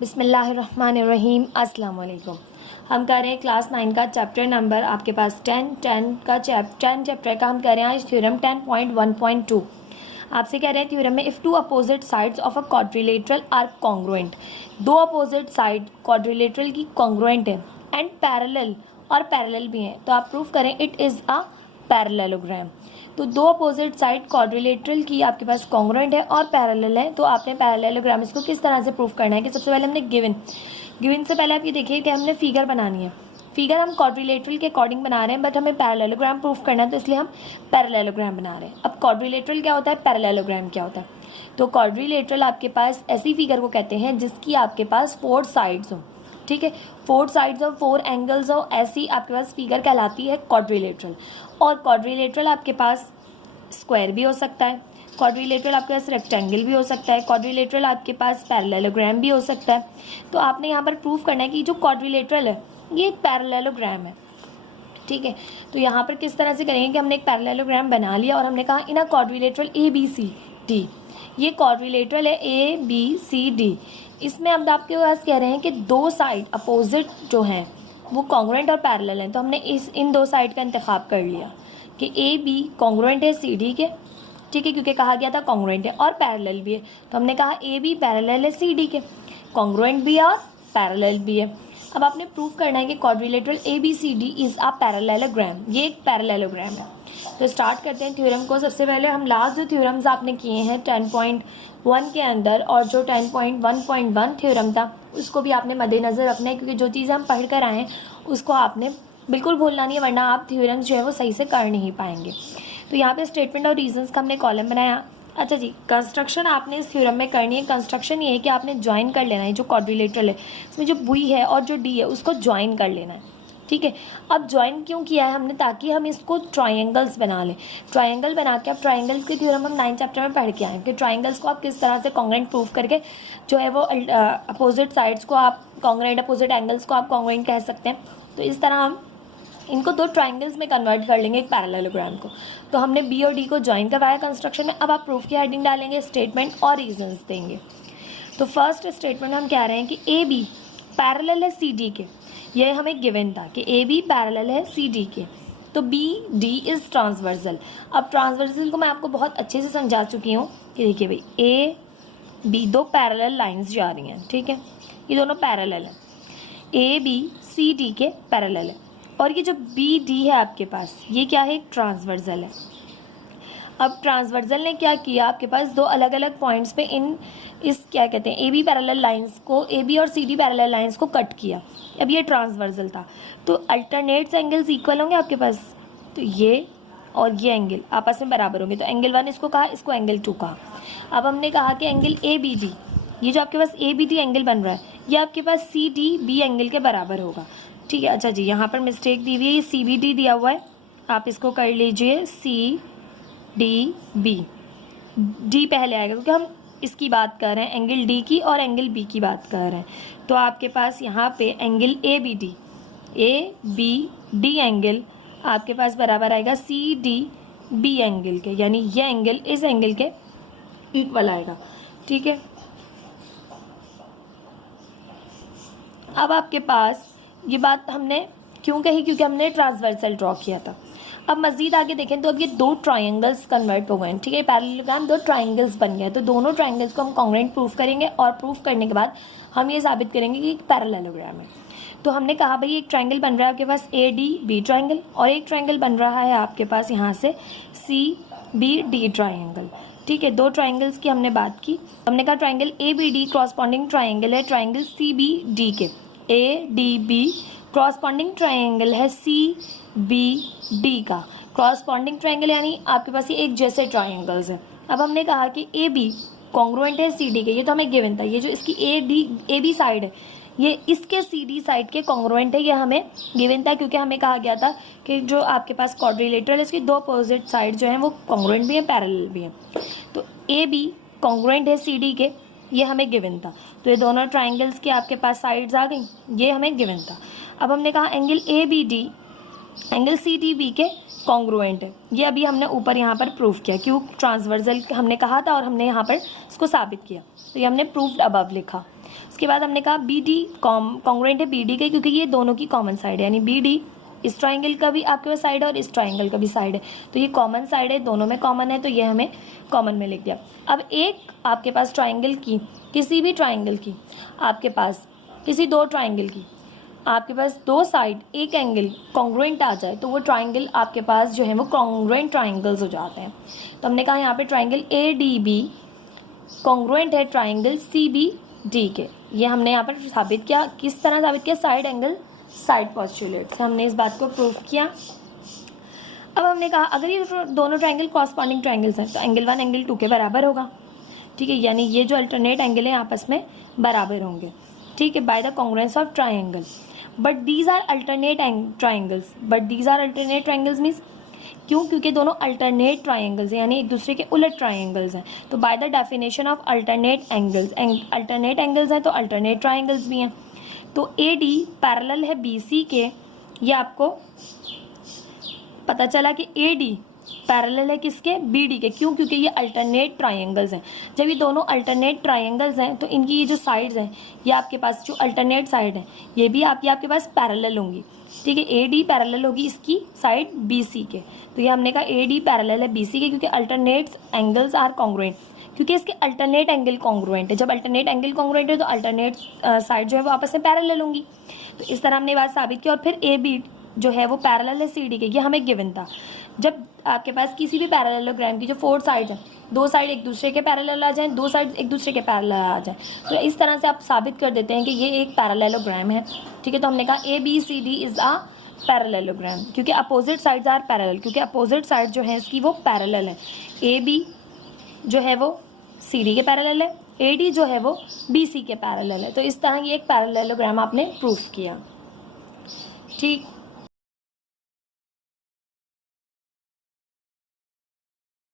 बिस्मिल्लाहिर्रहमानिर्रहीम। अस्सलाम वालेकुम। हम कर रहे हैं क्लास 9 का चैप्टर नंबर आपके पास 10 चैप्टर का हम कर रहे हैं आज थ्योरम 10.1.2। आपसे कह रहे हैं थ्योरम में if two opposite sides of a quadrilateral are congruent, दो अपोजिट साइड क्वाड्रिलेटरल की कॉन्ग्रुएंट है एंड पैरेलल और पैरेलल भी हैं, तो आप प्रूफ करें इट इज़ अ पैरेललोग्राम। तो दो अपोजिट साइड क्वाड्रिलेटरल की आपके पास कॉन्ग्रुएंट है और पैरेलल है, तो आपने पैरेललोग्राम इसको किस तरह से प्रूफ करना है कि सबसे पहले हमने गिवन से पहले आप ये देखिए कि हमने फिगर बनानी है। फिगर हम क्वाड्रिलेटरल के अकॉर्डिंग बना रहे हैं, बट हमें पैरेललोग्राम प्रूफ करना है, तो इसलिए हम पैरेललोग्राम बना रहे हैं। अब क्वाड्रिलेटरल क्या होता है, पैरेललोग्राम क्या होता है? तो क्वाड्रिलेटरल आपके पास ऐसी फिगर को कहते हैं जिसकी आपके पास 4 साइड्स हो, ठीक है, 4 साइड्स और 4 एंगल्स हो, ऐसी आपके पास फिगर कहलाती है क्वाड्रिलेटरल। और क्वाड्रिलेटरल आपके पास स्क्वायर भी हो सकता है, क्वाड्रिलेटरल आपके पास रेक्टेंगल भी हो सकता है, क्वाड्रिलेटरल आपके पास पैरेललोग्राम भी हो सकता है। तो आपने यहाँ पर प्रूफ करना है कि जो क्वाड्रिलेटरल है ये एक पैरेललोग्राम है, ठीक है। तो यहाँ पर किस तरह से करेंगे कि हमने एक पैरेललोग्राम बना लिया और हमने कहा इन अ क्वाड्रिलेटरल ABCD, ये क्वाड्रिलेटरल है ABCD। इसमें अब आपके पास कह रहे हैं कि दो साइड अपोजिट जो हैं वो कॉन्ग्रुएंट और पैरेलल हैं, तो हमने इन दो साइड का इंतखाब कर लिया कि AB कॉन्ग्रुएंट है CD के, ठीक है, क्योंकि कहा गया था कॉन्ग्रुएंट है और पैरेलल भी है, तो हमने कहा AB पैरेलल है CD के, कॉन्ग्रुएंट भी है और पैरेलल भी है। अब आपने प्रूफ करना है कि quadrilateral ABCD is a parallelogram, ये एक पैरेललोग्राम है। तो स्टार्ट करते हैं थ्योरम को। सबसे पहले हम लास्ट जो थ्योरम्स आपने किए हैं 10.1 के अंदर और जो 10.1.1 थ्योरम था उसको भी आपने मद्देनज़र रखना है, क्योंकि जो चीज़ें हम पढ़ कर आए हैं उसको आपने बिल्कुल भूलना नहीं है, वरना आप थ्योरम्स जो है वो सही से कर नहीं पाएंगे। तो यहाँ पे स्टेटमेंट और रीजंस का हमने कॉलम बनाया। अच्छा जी, कंस्ट्रक्शन आपने इस थ्योरम में करनी है। कंस्ट्रक्शन ये है कि आपने ज्वाइन कर लेना है, जो क्वाड्रिलेटरल है इसमें जो बी है और जो डी है उसको ज्वाइन कर लेना है, ठीक है। अब ज्वाइन क्यों किया है हमने, ताकि हम इसको ट्रायंगल्स बना लें। ट्रायंगल बना के, अब ट्रायंगल्स के थ्योरम हम 9 चैप्टर में पढ़ के आए कि ट्रायंगल्स को आप किस तरह से कॉन्ग्रुएंट प्रूफ करके जो है वो अपोजिट साइड्स को आप कॉन्ग्रुएंट, अपोजिट एंगल्स को आप कॉन्ग्रुएंट कह सकते हैं। तो इस तरह हम इनको दो ट्रायंगल्स में कन्वर्ट कर लेंगे एक पैरेललोग्राम को। तो हमने बी और डी को ज्वाइन करवाया कंस्ट्रक्शन में। अब आप प्रूफ की हेडिंग डालेंगे, स्टेटमेंट और रीजंस देंगे। तो फर्स्ट स्टेटमेंट हम कह रहे हैं कि ए बी पैरेलल है सी डी के, ये हमें गिवन था कि ए बी पैरेलल है सी डी के, तो बी डी इज़ ट्रांसवर्सल। अब ट्रांसवर्सल को मैं आपको बहुत अच्छे से समझा चुकी हूँ कि देखिए भाई ए बी दो पैरेलल लाइंस जा रही हैं, ठीक है, ये दोनों पैरेलल हैं, ए बी सी डी के पैरेलल है। और ये जो बी डी है आपके पास ये क्या है, एक ट्रांसवर्सल है। अब ट्रांसवर्सल ने क्या किया, आपके पास दो अलग अलग पॉइंट्स पे इस क्या कहते हैं ए बी पैरेलल लाइंस को, ए बी और सी डी पैरेलल लाइंस को कट किया। अब ये ट्रांसवर्सल था, तो अल्टरनेट्स एंगल्स इक्वल होंगे आपके पास, तो ये और ये एंगल आपस में बराबर होंगे। तो एंगल 1 इसको कहा, इसको एंगल 2 कहा। अब हमने कहा कि एंगल ए बी डी, ये जो आपके पास ए बी डी एंगल बन रहा है ये आपके पास सी डी बी एंगल के बराबर होगा, ठीक है। अच्छा जी, यहाँ पर मिस्टेक दी हुई है, ये सी बी डी दिया हुआ है, आप इसको कर लीजिए सी डी बी, डी पहले आएगा क्योंकि हम इसकी बात कर रहे हैं एंगल डी की और एंगल बी की बात कर रहे हैं। तो आपके पास यहाँ पे angle A B D angle आपके पास बराबर आएगा सी डी बी एंगल के, यानी ये एंगल इस एंगल के इक्वल आएगा, ठीक है। अब आपके पास ये बात हमने क्यों कही, क्योंकि हमने ट्रांसवर्सल ड्रॉ किया था। अब मज़ीद आगे देखें तो अब ये दो ट्रायंगल्स कन्वर्ट हो गए हैं, ठीक है, पैरेललोग्राम दो ट्रायंगल्स बन गए, तो दोनों ट्रायंगल्स को हम कॉन्ग्रुएंट प्रूफ करेंगे और प्रूफ करने के बाद हम ये साबित करेंगे कि एक पैरेललोग्राम है। तो हमने कहा भाई एक ट्रायंगल बन रहा है आपके पास ए डी बी ट्रायंगल, और एक ट्रायंगल बन रहा है आपके पास यहाँ से सी बी डी ट्रायंगल, ठीक है। दो ट्रायंगल्स की हमने बात की। हमने कहा triangle A B D corresponding triangle है ट्रायंगल सी बी डी के, A D B corresponding triangle है सी बी डी का। क्रॉसपॉन्डिंग ट्रायंगल यानी आपके पास ये एक जैसे ट्रायंगल्स हैं। अब हमने कहा कि ए बी कॉन्ग्रुएंट है सी डी के, ये तो हमें गिवन था, ये जो इसकी ए बी साइड है ये इसके सी डी साइड के कॉन्ग्रुएंट है, ये हमें गिवन था, क्योंकि हमें कहा गया था कि जो आपके पास क्वाड्रिलेटरल है इसकी दो अपोजिट साइड जो हैं वो कॉन्ग्रुएंट भी हैं पैरेलल भी हैं। तो ए बी कॉन्ग्रुएंट है सी डी के, ये हमें गिवन था। तो ये दोनों ट्रायंगल्स की आपके पास साइड्स आ गई, ये हमें गिवन था। अब हमने कहा angle A B D angle C D B के कॉन्ग्रुएंट है, ये अभी हमने ऊपर यहाँ पर प्रूफ किया, क्यों ट्रांसवर्सल हमने कहा था और हमने यहाँ पर इसको साबित किया, तो ये हमने प्रूफ्ड अबव लिखा। उसके बाद हमने कहा बी डी कॉन्ग्रुएंट है बी डी के, क्योंकि ये दोनों की कॉमन साइड है, यानी बी डी इस ट्राइंगल का भी आपके पास साइड है और इस ट्राइंगल का भी साइड है, तो ये कॉमन साइड है, दोनों में कॉमन है, तो ये हमें कॉमन में लिख दिया। अब एक आपके पास ट्राइंगल की, किसी भी ट्राइंगल की आपके पास, किसी दो ट्राइंगल की आपके पास दो साइड एक एंगल कॉन्ग्रुएंट आ जाए तो वो ट्राइंगल आपके पास जो है वो कॉन्ग्रुएंट ट्राइंगल्स हो जाते हैं। तो हमने कहा यहाँ पे triangle A D B congruent है ट्राइंगल सी बी डी के। ये हमने यहाँ पर साबित किया, किस तरह साबित किया, साइड एंगल साइड पोस्टुलेट से हमने इस बात को प्रूव किया। अब हमने कहा अगर ये दोनों ट्राइंगल कॉरस्पॉन्डिंग ट्राइंगल्स हैं तो एंगल 1 एंगल 2 के बराबर होगा, ठीक है, यानी ये जो अल्टरनेट एंगल है आपस में बराबर होंगे, ठीक है, by the congruence of triangle. But these are alternate triangles, but these are alternate triangles means क्यों, क्योंकि दोनों अल्टरनेट ट्राइंगल्स हैं, यानी एक दूसरे के उलट ट्राइंगल्स हैं। तो by the definition of alternate angles, alternate angles हैं तो अल्टरनेट ट्राइंगल्स भी हैं। तो ए डी पैरेलल है बी सी के, ये आपको पता चला कि ए डी पैरेलल है किसके, बी डी के, क्यों, क्योंकि ये अल्टरनेट ट्राइंगल्स हैं। जब ये दोनों अल्टरनेट ट्राइंगल्स हैं तो इनकी ये जो साइड्स हैं, ये आपके पास जो अल्टरनेट साइड है ये भी आपके पास पैरेलल होंगी, ठीक है, ए डी पैरेलल होगी इसकी साइड बी सी के। तो ये हमने कहा ए डी पैरेलल है बी सी के, क्योंकि अल्टरनेट एंगल्स आर कॉन्ग्रुएंट, क्योंकि इसके अल्टरनेट एंगल कॉन्ग्रुएंट है। जब अल्टरनेट एंगल कॉन्ग्रुएंट है तो अल्टरनेट साइड जो है वो आपस में पैरेलल होंगी। तो इस तरह हमने बात साबित की। और फिर ए बी जो है वो पैरेलल है सी डी के, ये हमें गिवन था। जब आपके पास किसी भी पैरेललोग्राम की जो 4 साइड हैं, 2 साइड एक दूसरे के पैरेलल आ जाएं, 2 साइड एक दूसरे के पैरेलल आ जाएं, तो इस तरह से आप साबित कर देते हैं कि ये एक पैरेललोग्राम है, ठीक है। तो हमने कहा A B C D is a parallelogram, क्योंकि अपोजिट साइड्स आर पैरेलल, क्योंकि अपोजिट साइड जो है इसकी वो पैरेलल है। ए बी जो है वो सी डी के पैरेलल है, ए डी जो है वो बी सी के पैरेलल है। तो इस तरह ये एक पैरेललोग्राम आपने प्रूफ किया, ठीक।